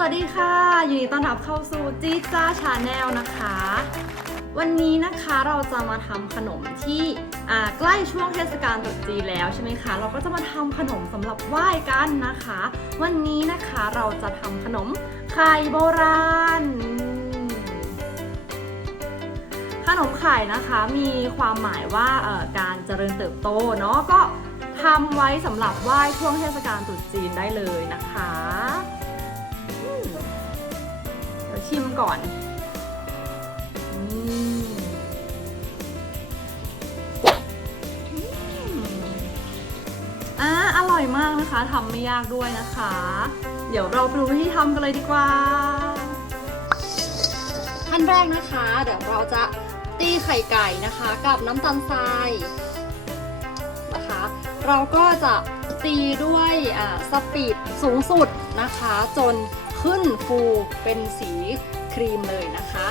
สวัสดีค่ะยินดีต้อนรับเข้าสู่จีจ้าชาแนลนะคะ วันนี้นะคะเราจะมาทำขนมที่ใกล้ช่วงเทศกาลตรุษจีนแล้วใช่ไหมคะ เราก็จะมาทำขนมสำหรับไหว้กันนะคะ วันนี้นะคะเราจะทำขนมไข่โบราณ ขนมไข่นะคะมีความหมายว่าการเจริญเติบโตเนาะก็ทำไว้สำหรับไหว้ช่วงเทศกาลตรุษจีนได้เลยนะคะ เดี๋ยวชิมก่อนอืมอืมอ่าอร่อยมากนะคะทำไม่ยากด้วยนะคะ เดี๋ยวเราไปดูวิธีทำกันเลยดีกว่า ขั้นแรกนะคะ เดี๋ยวเราจะตีไข่ไก่นะคะกับน้ำตาลทรายนะคะ เราก็จะตีด้วยอ่าสปีดสูงสุดนะคะ จน ขึ้นฟูเป็นสีครีมเลยนะคะ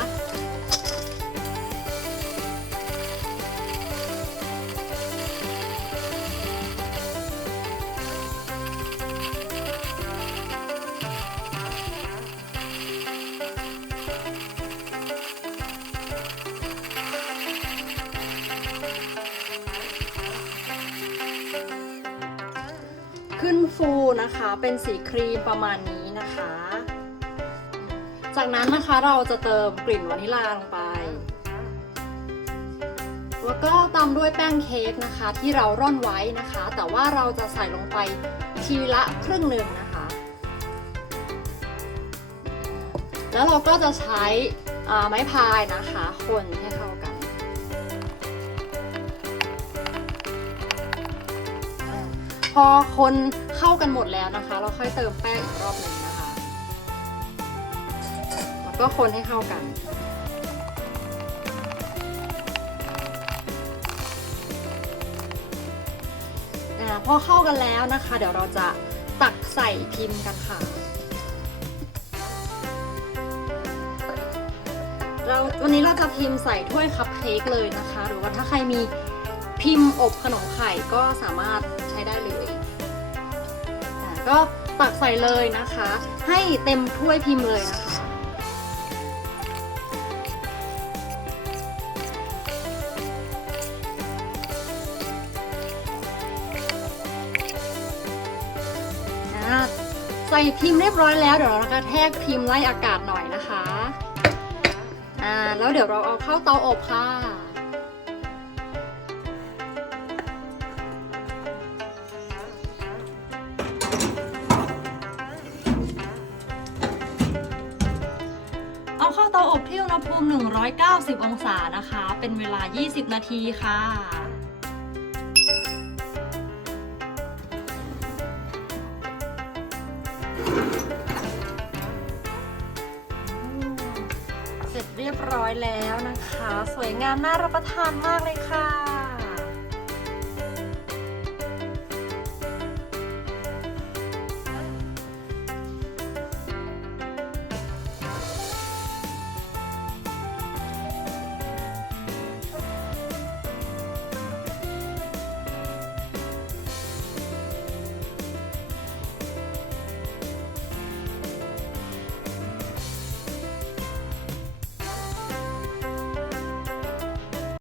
ขึ้นฟูนะคะเป็นสีครีมประมาณนี้นะคะ จากนั้นนะคะเราจะเติมกลิ่นวานิลาลงไป แล้วก็ตามด้วยแป้งเค้กนะคะที่เราร่อนไว้นะคะ แต่ว่าเราจะใส่ลงไปทีละครึ่งหนึ่งนะคะ แล้วเราก็จะใช้ไม้พายนะคะคนให้เข้ากัน พอคนเข้ากันหมดแล้วนะคะ เราค่อยเติมแป้งอีกรอบหนึ่งนะ ก็คนให้เข้ากันอาพอเข้ากันแล้วนะคะ เดี๋ยวเราจะตักใส่พิมพ์กันค่ะ เราวันนี้เราจะพิมพ์ใส่ถ้วยคัพเค้กเลยนะคะ หรือว่าถ้าใครมีพิมพ์อบขนมไข่ก็สามารถใช้ได้เลยอ่าก็ตักใส่เลยนะคะ ให้เต็มถ้วยพิมพ์เลยนะคะ ใส่พิมพ์เรียบร้อยแล้วเดี๋ยวเรากระแทกพิมพ์ไล่อากาศหน่อยนะคะอ่าแล้วเดี๋ยวเราเอาเข้าเตาอบค่ะเอาเข้าเตาอบที่อุณหภูมิ 190 องศานะคะ เป็นเวลา 20 นาทีค่ะ เสร็จเรียบร้อยแล้วนะคะ สวยงามน่ารับประทานมากเลยค่ะ